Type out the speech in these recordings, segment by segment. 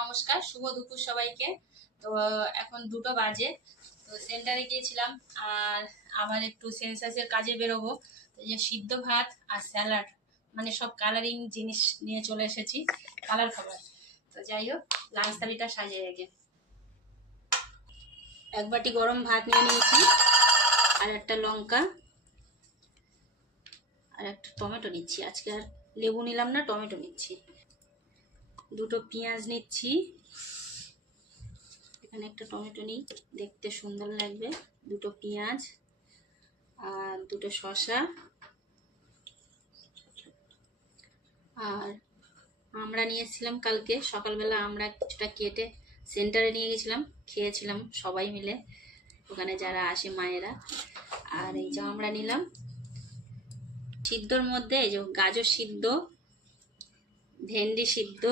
নমস্কার, শুভ দুপুর সবাইকে। তো এখন 2টো বাজে। তো সেন্টারে গিয়েছিলাম, আর আবার একটু সেন্সাসের কাজে বেরোবো। তো এই যে সিদ্ধ ভাত আর স্যালাড, মানে সব কালারিং জিনিস নিয়ে চলে এসেছি, কালার খাবার। তো যাই হোক, লাঞ্চ থালিটা সাজিয়ে রেখে এক বাটি গরম ভাত নিয়ে নিয়েছি, আর একটা লঙ্কা, আর একটা টমেটো নিচ্ছি। আজকে আর লেবু নিলাম না, টমেটো নিচ্ছি। 2টো পেঁয়াজ নিচ্ছি, এখানে একটা টমেটো নিই, দেখতে সুন্দর লাগবে। 2টো পেঁয়াজ আর 2টো শসা, আর আমরা নিয়েছিলাম কালকে সকালবেলা, আমরা কিছুটা কেটে সেন্টারে নিয়ে গেছিলাম, খেয়েছিলাম সবাই মিলে, ওখানে যারা আসে মায়েরা। আর এই যে আমরা নিলাম সিদ্ধর মধ্যে, এই যে গাজর সিদ্ধ, ভেন্ডি সিদ্ধ,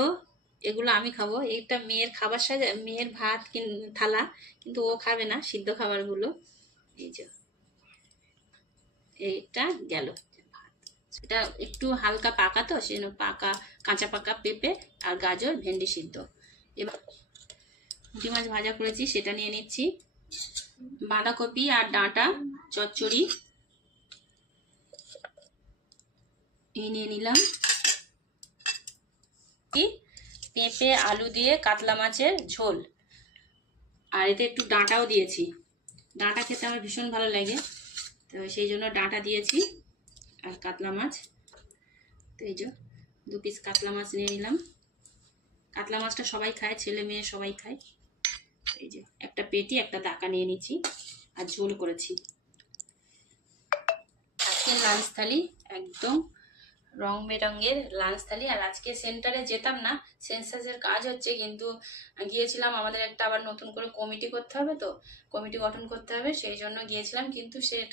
এগুলো আমি খাবো। এটা মেয়ের খাবার সাজা, মেয়ের ভাত থালা, কিন্তু ও খাবে না সিদ্ধ খাবারগুলো। এই যে এইটা গেল ভাত। এটা একটু হালকা পাকা, তো সেজন্য পাকা, কাঁচা পাকা পেঁপে আর গাজর ভেন্ডি সিদ্ধ। এবার পুঁটি মাছ ভাজা করেছি, সেটা নিয়ে নিচ্ছি। বাঁধাকপি আর ডাঁটা চচ্চড়ি এই নিয়ে নিলাম। পেঁপে আলু দিয়ে কাতলা মাছের ঝোল, আর এতে একটু ডাঁটাও দিয়েছি। ডাঁটা খেতে আমার ভীষণ ভালো লাগে, তো সেই জন্য ডাঁটা দিয়েছি। আর কাতলা মাছ, তো এই যে 2 পিস কাতলা মাছ নিয়ে নিলাম। কাতলা মাছটা সবাই খায়, ছেলে মেয়ে সবাই খায়। এই যে একটা পেটি, একটা দাকা নিয়ে নিচ্ছি, আর ঝোল করেছি। আজকের লাঞ্চ থালি একদম রং বেরঙের লাঞ্চ থালি। আর আজকে সেন্টারে যেতাম না, সেন্সাসের কাজ হচ্ছে, কিন্তু গিয়েছিলাম, আমাদের একটা আবার নতুন করে কমিটি করতে হবে, তো কমিটি গঠন করতে হবে, সেই জন্য গিয়েছিলাম। কিন্তু সেটা